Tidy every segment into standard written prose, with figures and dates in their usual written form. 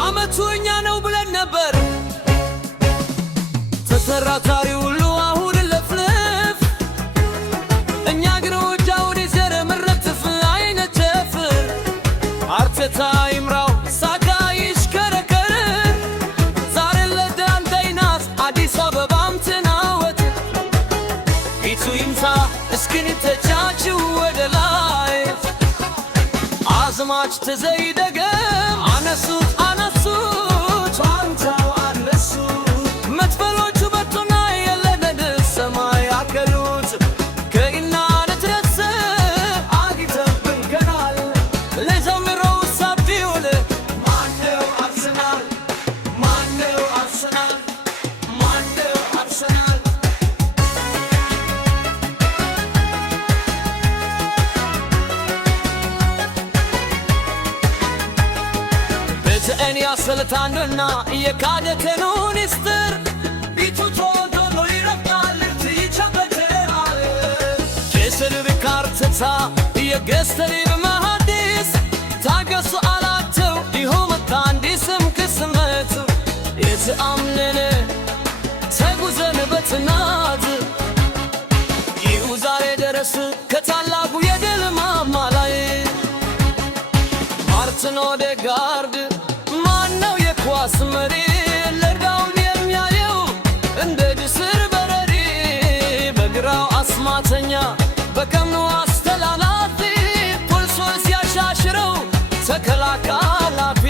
አመቱ እኛ ነው ብለን ነበር ተሰራ ታሪው ሁሉ አሁን ለፍልፍ እኛ ግን ወጃውን ይዘረ መረትፍ አይነተፍ አርተታ ይምራው ሳካ ይሽከረከር ዛሬ ለዳንተይናስ አዲስ አበባም ትናወት ፊቱ ይምታ እስኪን ተቻችው ወደ ላይ አዝማች ተዘይደገም አነሱት አነሱት አንተው አነሱ መትፈሎቹ በቶና የለደድ ሰማይ አከሉት ከኢና ነትረስ አጊተብን ከናል ለዘምረው ሳቢውል ማነው አርሰናል ማነው አርሰናል ማነው አርሰናል እኔ አሰልታንና የካደተኑን ይስጥር ቢቱ ቶሎ ይረፍታል ትይቸበትራል ኬስር ቢካርትታ የገስተሪ በመሐዲስ ታገሱ አላተው ይሆመታ እንዲስም ክስመት የተአምነነ ተጉዘን በትናት ይሁ ዛሬ ደረስ ከታላቁ የድል ማማ ላይ ማርቲን ኦዴጋርድ ማነው የኳስ መሪ ለዳውን የሚያየው እንደ ድስር በረሪ በግራው አስማተኛ በቀምኑ አስተላላፊ ፑልሶን ሲያሻሽረው ተከላካላፊ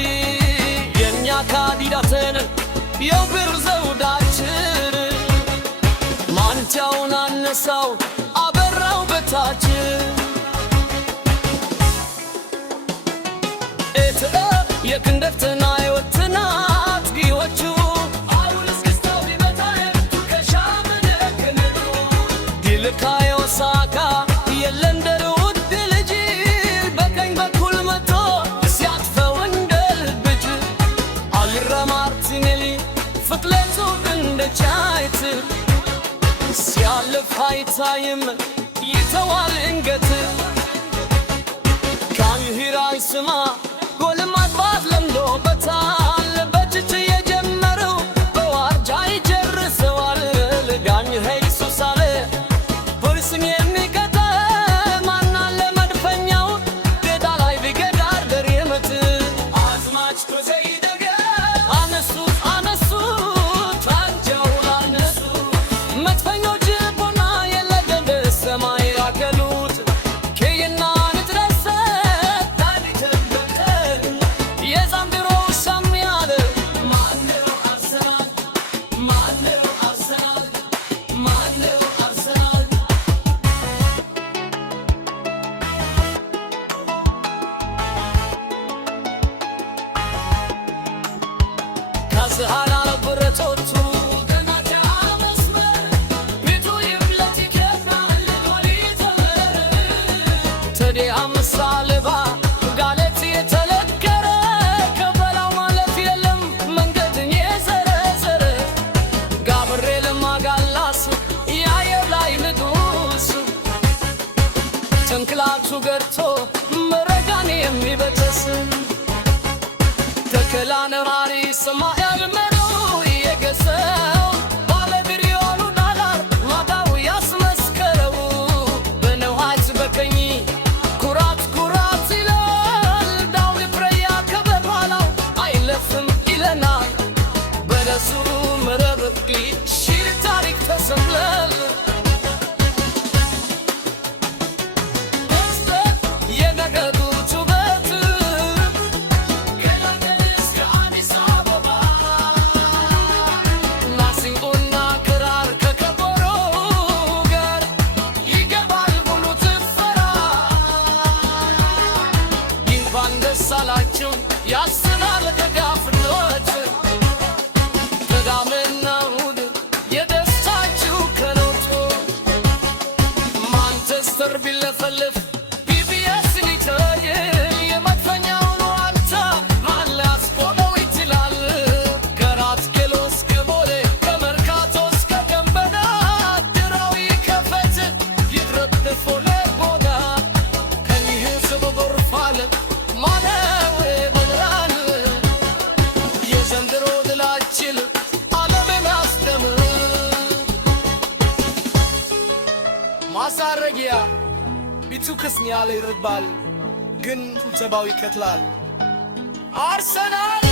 የእኛ ካዲዳትን የውብር ዘውዳችን ማንቻውን አነሳው አበራው በታች የክንደፍትና የወትናት ጊዎቹ አሁን እስክስታው ቢመታ የብቱ ከሻመነክንዱ ዲልካዮ ሳካ የለንደር ውድ ልጅ በቀኝ በኩል መቶ ሲያጥፈው እንደ ልብጅ አሊራ ማርቲኔሊ ፍጥለቱ እንደ ቻይት ሲያልፍ አይታይም ይተዋል እንገት ካሚሂራይ ስማ ጎልማት ባትለምዶ በታል በችች የጀመረው በዋርጃ ይጨርሰዋል ልጋኝ ሄይሱ ሳለ ፖሊስን የሚቀጠ ማናለ መድፈኛው ዴታ ላይ ቢገዳርደር የመት አዝማች ተዘይደገ አነሱት አነሱት አንጃው አነሱ መድፈኞች ቦና የለደንደ ሰማይ ያገሉት ከየና ከስሃላ ብረቶቹ ገናታ መስመር ቢቱ ይብለት ይከፋል ወሊተመረ ተዲ አምሳልባ ጋለት የተለከረ ከበላው ማለት የለም መንገድን የዘረዘረ ጋብርኤል ማጋላስ ያየው ላይ ንጉስ ጭንቅላቱ ገርቶ መረጋን የሚበተስ ተከላነራሪ ሰማያዊ መሮ የገሰው ባለቢሊዮኑ ዶላር ማዳው ያስመስከረው በነዋት በቀኝ ኩራት ኩራት ይላል ዳው ፍሬያ ከበኋላው አይለፍም ይለናል በለሱ መረብቂ ሺህ ታሪክ ተሰምለል የነገዱ ጩበት ሳላችሁ ያስናል ከጋፍሎት ቅዳሜና እሑድ የደስታችሁ ቀኖች ቢቱ ክስኒ ያለ ይርባል ግን ተባው ይከትላል አርሰናል